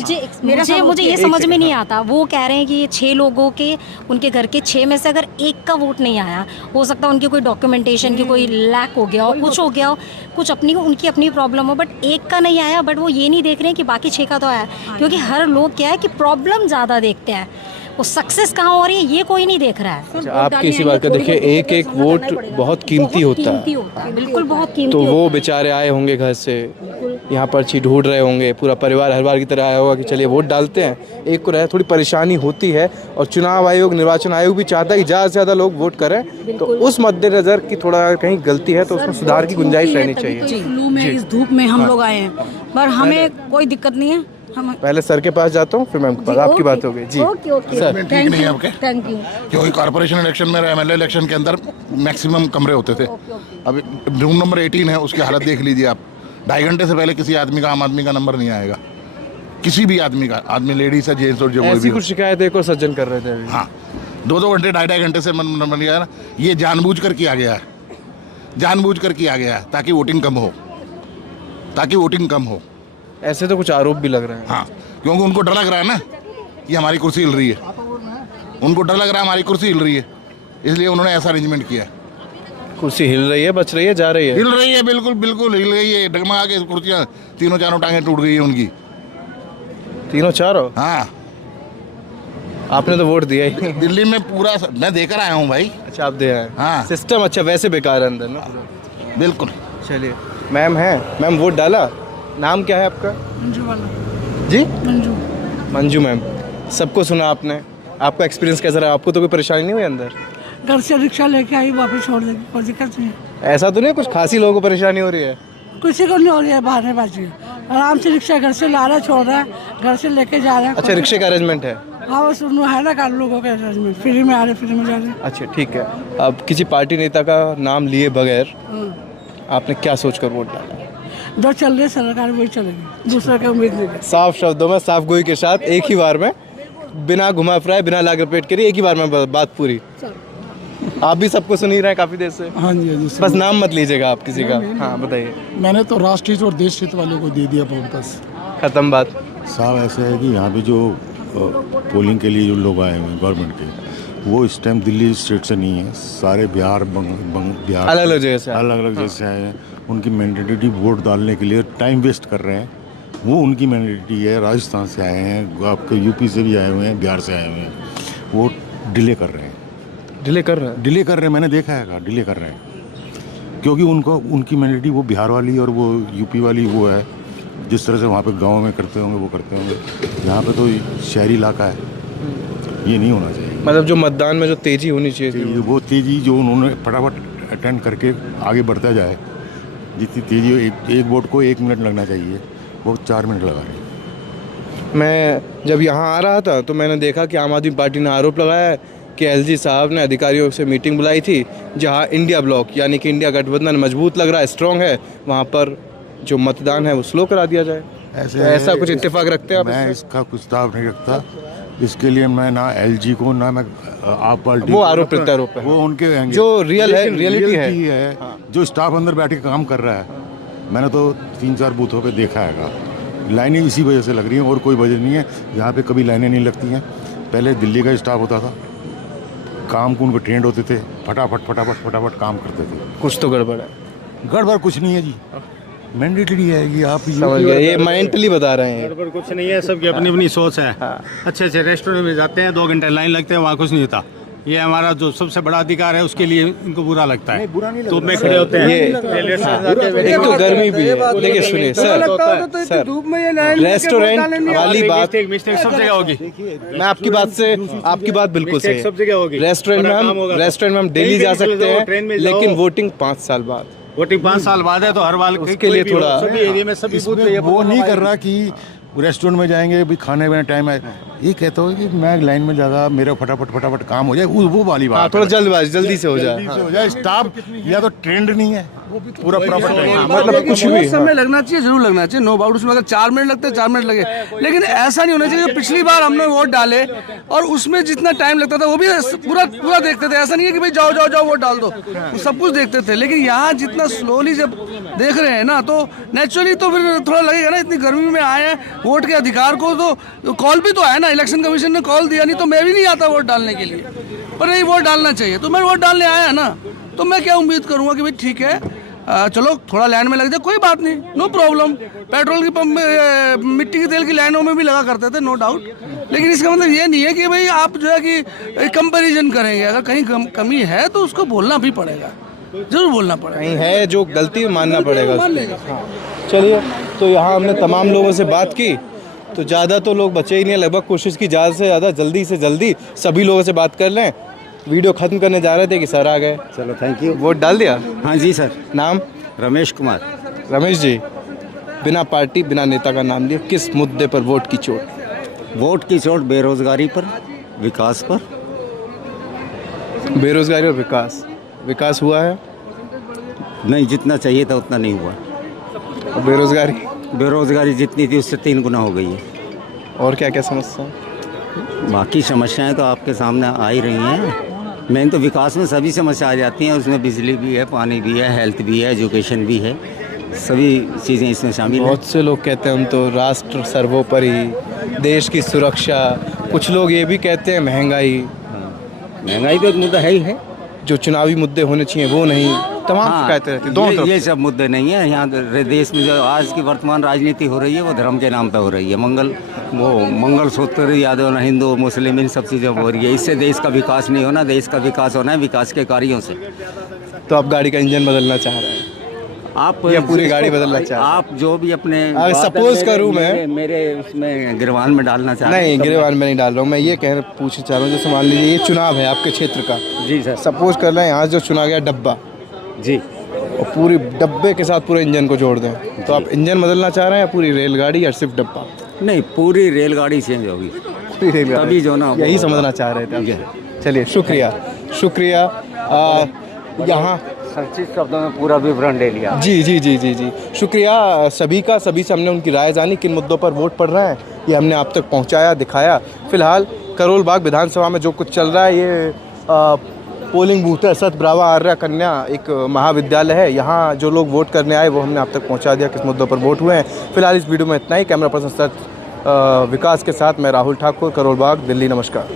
मुझे ये समझ में नहीं आता, वो कह रहे हैं कि 6 लोगों के, उनके घर के 6 में से अगर एक का वोट नहीं आया, हो सकता है उनकी कोई डॉक्यूमेंटेशन की कोई लैक हो गया हो, कुछ हो गया हो, कुछ उनकी अपनी प्रॉब्लम हो, बट एक का नहीं आया। बट वो ये नहीं देख रहे हैं कि बाकी 6 का तो आया, क्योंकि हर लोग क्या है कि प्रॉब्लम ज़्यादा देखते हैं, वो सक्सेस कहाँ हो रही है ये कोई नहीं देख रहा है। आप किसी बात का देखिए, एक एक वोट बहुत कीमती होता है। बिल्कुल बहुत कीमती। तो वो बेचारे आए होंगे घर से, यहाँ पर्ची ढूंढ रहे होंगे, पूरा परिवार हर बार की तरह आया होगा कि चलिए वोट डालते हैं। एक को रहे थोड़ी परेशानी होती है, और चुनाव आयोग, निर्वाचन आयोग भी चाहता है कि ज़्यादा से ज़्यादा लोग वोट करें। तो उस मद्देनज़र की थोड़ा कहीं गलती है तो उसमें सुधार की गुंजाइश रहनी चाहिए। लू में, इस धूप में हम लोग आए हैं, पर हमें कोई दिक्कत नहीं है। हम पहले सर के पास जाता हूँ, फिर मैम के पास। आपकी बात हो गई जी। सर ठीक नहीं है आपके, थैंक यू। क्योंकि कॉर्पोरेशन इलेक्शन में, एमएलए इलेक्शन के अंदर मैक्सिमम कमरे होते थे। अभी रूम नंबर 18 है, उसकी हालत देख लीजिए आप। 2.5 घंटे से पहले किसी आदमी का, आम आदमी का नंबर नहीं आएगा, किसी भी आदमी का, आदमी लेडीज है, जेंट्स और जो कोई भी। कुछ शिकायत एक और सज्जन कर रहे थे अभी। हाँ, 2-2 घंटे, 2.5 घंटे से नंबर नहीं आया ना। ये जानबूझ कर किया गया है, जानबूझ कर किया गया है ताकि वोटिंग कम हो, ताकि वोटिंग कम हो। ऐसे तो कुछ आरोप भी लग रहे हैं। हाँ, क्योंकि उनको डर लग रहा है ना कि हमारी कुर्सी हिल रही है, उनको डर लग रहा है हमारी कुर्सी हिल रही है, इसलिए उन्होंने ऐसा अरेंजमेंट किया। कुर्सी हिल रही है, बच रही है, जा रही है? हिल रही है, बिल्कुल बिल्कुल हिल गई है, डगमगा के कुर्सियाँ, 3-4 टांगें टूट गई है उनकी। 3-4? हाँ। आपने तो वोट दिया ही। दिल्ली में पूरा मैं देकर आया हूँ भाई। अच्छा, आप दे आए? हाँ। सिस्टम अच्छा वैसे बेकार है अंदर ना? बिल्कुल। चलिए, मैम है, मैम वोट डाला? नाम क्या है आपका? मंजू वाला जी? मंजू। मंजू मैम, सबको सुना आपने, आपका एक्सपीरियंस कैसा रहा? आपको तो कोई परेशानी नहीं हुई अंदर? घर से रिक्शा लेके आई, वापस छोड़ देगी, कोई दिक्कत नहीं है। ऐसा तो नहीं कुछ खासी लोगों को परेशानी हो रही है? किसी को नहीं हो रही है, बाहर बाजी आराम से रिक्शा घर से ला रहा, छोड़ रहा है, घर से लेके जा रहा है। अच्छा, रिक्शे का अरेंजमेंट है? हाँ, बस है ना, कर लोगों का अरेंजमेंट, फ्री में आ रहे, फ्री में जा रहे। अच्छा, ठीक है। अब किसी पार्टी नेता का नाम लिए बगैर आपने क्या सोचकर वोट डाला? जो चल रही है सरकार वही चलेगी, दूसरा का उम्मीद नहीं। साफ शब्दों में, साफ गोई के साथ, एक ही बार में, बिना घुमा फिराए, बिना लाग लपेट के, एक ही बार में बात पूरी। आप भी सबको सुन ही रहे हैं काफी देर से। हाँ जी, हाँ जी। बस नाम मत लीजिएगा आप किसी का। हाँ, बताइए। मैंने तो राष्ट्रीय हित और देश हित वालों को दे दिया वोट, बस खत्म बात। साहब ऐसा है कि यहाँ पे जो पोलिंग के लिए जो लोग आए हुए हैं गवर्नमेंट के, वो इस टाइम दिल्ली स्टेट से नहीं है, सारे बिहार, बिहार अलग अलग जगह से, अलग अलग जगह से आए हैं। उनकी मैंडेटरी वोट डालने के लिए टाइम वेस्ट कर रहे हैं, वो उनकी मैंडेटरी है। राजस्थान से आए हैं, आपके यूपी से भी आए हुए हैं, बिहार से आए हुए हैं, वो डिले कर रहे हैं। डिले कर रहे हैं? डिले कर रहे हैं, मैंने देखा है, डिले कर रहे हैं, क्योंकि उनकी मैंडेटरी वो बिहार वाली और वो यूपी वाली वो है। जिस तरह से वहाँ पे गाँव में करते होंगे वो करते होंगे, यहाँ पे तो शहरी इलाका है, ये नहीं होना चाहिए। मतलब जो मतदान में जो तेज़ी होनी चाहिए, वो तेज़ी जो उन्होंने फटाफट अटेंड करके आगे बढ़ता जाए, जितनी तेज़ी, एक वोट को 1 मिनट लगना चाहिए, वो 4 मिनट लगा रहे हैं। मैं जब यहाँ आ रहा था तो मैंने देखा कि आम आदमी पार्टी ने आरोप लगाया है कि एलजी साहब ने अधिकारियों से मीटिंग बुलाई थी, जहाँ इंडिया ब्लॉक यानी कि इंडिया गठबंधन मजबूत लग रहा है, स्ट्रॉन्ग है, वहाँ पर जो मतदान है वो स्लो करा दिया जाए। ऐसा कुछ इत्तेफाक रखते हैं आप? मैं इसका कुछ दाव नहीं रखता, इसके लिए मैं ना एलजी को, ना मैं आप पार्टी, वो आरोप प्रत्यारोप है, वो उनके जो रियल है, रियलिटी है। जो स्टाफ अंदर बैठ के काम कर रहा है, मैंने तो 3-4 बूथों पे देखा है लाइनें इसी वजह से लग रही हैं और कोई वजह नहीं है। यहाँ पे कभी लाइनें नहीं लगती हैं। पहले दिल्ली का स्टाफ होता था, काम को उनको ट्रेंड होते थे, फटाफट काम करते थे। कुछ तो गड़बड़ है। गड़बड़ कुछ नहीं है जी, मैंडेटरी है ये, आप समझ गए, ये मेंटली बता रहे हैं। गड़बड़ कुछ नहीं है, सबकी अपनी अपनी सोच है। अच्छे अच्छे रेस्टोरेंट में जाते हैं, 2 घंटे लाइन लगते हैं, वहाँ कुछ नहीं होता। ये हमारा जो सबसे बड़ा अधिकार है, उसके लिए इनको बुरा लगता है। तो में खड़े होते हैं, एक तो गर्मी भी है। देखिए सुनिए सर, रेस्टोरेंट वाली बात मिस्टेक सब जगह होगी। मैं आपकी बात बिल्कुल सही सब जगह होगी। है। रेस्टोरेंट में हम डेली जा सकते हैं, लेकिन वोटिंग 5 साल बाद। वोटिंग 5 साल बाद है, तो हर बार उसके लिए थोड़ा सभी एरिया में सभी बूथ पे वो नहीं कर रहा कि रेस्टोरेंट में जाएंगे भी खाने में टाइम है। ये कहता हूँ कि मैं लाइन में जागा, मेरा फटाफट काम हो जाए, वो वाली बात। थोड़ा जल्दी से हो जाए। स्टाफ या तो ट्रेंड नहीं है पूरा प्रॉपर ट्रेंड, मतलब कुछ भी समय लगना चाहिए, जरूर लगना चाहिए, नो डाउट। उसमें अगर 4 मिनट लगते हैं 4 मिनट लगे, लेकिन ऐसा नहीं होना चाहिए कि पिछली बार हमने वोट डाले और उसमें जितना टाइम लगता था वो भी पूरा देखते थे। ऐसा नहीं है कि भाई जाओ वोट डाल दो, सब कुछ देखते थे। लेकिन यहाँ जितना स्लोली जब देख रहे हैं ना, तो नेचुरली तो फिर थोड़ा लगेगा ना। इतनी गर्मी में आए हैं, वोट के अधिकार को तो कॉल भी तो है ना, इलेक्शन कमीशन ने कॉल दिया, नहीं तो मैं भी नहीं आता वोट डालने के लिए। पर नहीं, वोट डालना चाहिए, तो मैं वोट डालने आया ना, तो मैं क्या उम्मीद करूंगा कि भाई ठीक है, चलो थोड़ा लाइन में लग जाए, कोई बात नहीं, नो प्रॉब्लम। पेट्रोल की पंप में, मिट्टी के तेल की लाइनों में भी लगा करते थे, नो डाउट। लेकिन इसका मतलब ये नहीं है कि भाई आप जो है कि कंपैरिजन करेंगे। अगर कहीं कमी है तो उसको बोलना भी पड़ेगा, जरूर बोलना पड़ेगा। कहीं है जो गलती मानना पड़ेगा। चलिए, तो यहाँ हमने तमाम लोगों से बात की, तो ज़्यादा तो लोग बचे ही नहीं। लगभग कोशिश की ज़्यादा से ज़्यादा जल्दी से जल्दी सभी लोगों से बात कर लें। वीडियो ख़त्म करने जा रहे थे कि सर आ गए। चलो थैंक यू। वोट डाल दिया? हाँ जी सर। नाम? रमेश कुमार। रमेश जी, बिना पार्टी बिना नेता का नाम लिए, किस मुद्दे पर वोट की चोट? वोट की चोट बेरोजगारी पर, विकास पर। बेरोजगारी और विकास हुआ है? नहीं, जितना चाहिए था उतना नहीं हुआ। और बेरोजगारी जितनी थी उससे 3 गुना हो गई है। और क्या क्या समस्या? बाकी समस्याएं तो आपके सामने आ ही रही हैं। मेन तो विकास में सभी समस्या आ जाती हैं, उसमें बिजली भी है, पानी भी है, हेल्थ भी है, एजुकेशन भी है, सभी चीज़ें इसमें शामिल हैं। बहुत से लोग कहते हैं हम तो राष्ट्र सर्वोपरि, देश की सुरक्षा। कुछ लोग ये भी कहते हैं महंगाई तो एक मुद्दा है ही है। जो चुनावी मुद्दे होने चाहिए वो नहीं, तमाम कहते रहते हैं दोनों तरफ। ये सब मुद्दे नहीं है। यहाँ देश में जो आज की वर्तमान राजनीति हो रही है वो धर्म के नाम पे हो रही है। मंगलसूत्र यादव ना हिंदू मुस्लिम, इन सब चीज़ें हो रही है। इससे देश का विकास नहीं होना। देश का विकास होना है विकास के कार्यों से। तो आप गाड़ी का इंजन बदलना चाह रहे हैं? आप या पूरी गाड़ी बदलना चाह रहे हैं? आप जो भी अपने सपोज करूँ मैं मेरे उसमें गिरवान में डालना चाह रहे हैं? नहीं, गिरवान में नहीं डाल रहा हूँ। मैं ये पूछना चाह रहा हूँ, जैसे मान लीजिए ये चुनाव है आपके क्षेत्र का। जी सर। सपोज कर रहे हैं यहाँ जो चुना गया डब्बा, जी, और पूरी डब्बे के साथ पूरे इंजन को जोड़ दें, तो आप इंजन बदलना चाह रहे हैं या पूरी रेलगाड़ी या सिर्फ डब्बा? नहीं, पूरी रेलगाड़ी चेंज होगी। पूरी रेलगाड़ी, तभी जो ना, यही समझना चाह रहे थे। चलिए, शुक्रिया। यहाँ संक्षिप्त शब्दों में पूरा विवरण ले लिया। जी, शुक्रिया सभी का। सभी से हमने उनकी राय जानी, किन मुद्दों पर वोट पड़ रहे हैं, ये हमने आप तक पहुंचाया, दिखाया। फिलहाल करोल बाग विधानसभा में जो कुछ चल रहा है, ये पोलिंग बूथ है, सत ब्रावा आर्या कन्या एक महाविद्यालय है। यहाँ जो लोग वोट करने आए वो हमने आप तक पहुँचा दिया, किस मुद्दों पर वोट हुए हैं। फिलहाल इस वीडियो में इतना ही। कैमरा पर्सन सत विकास के साथ मैं राहुल ठाकुर, करोल बाग, दिल्ली। नमस्कार।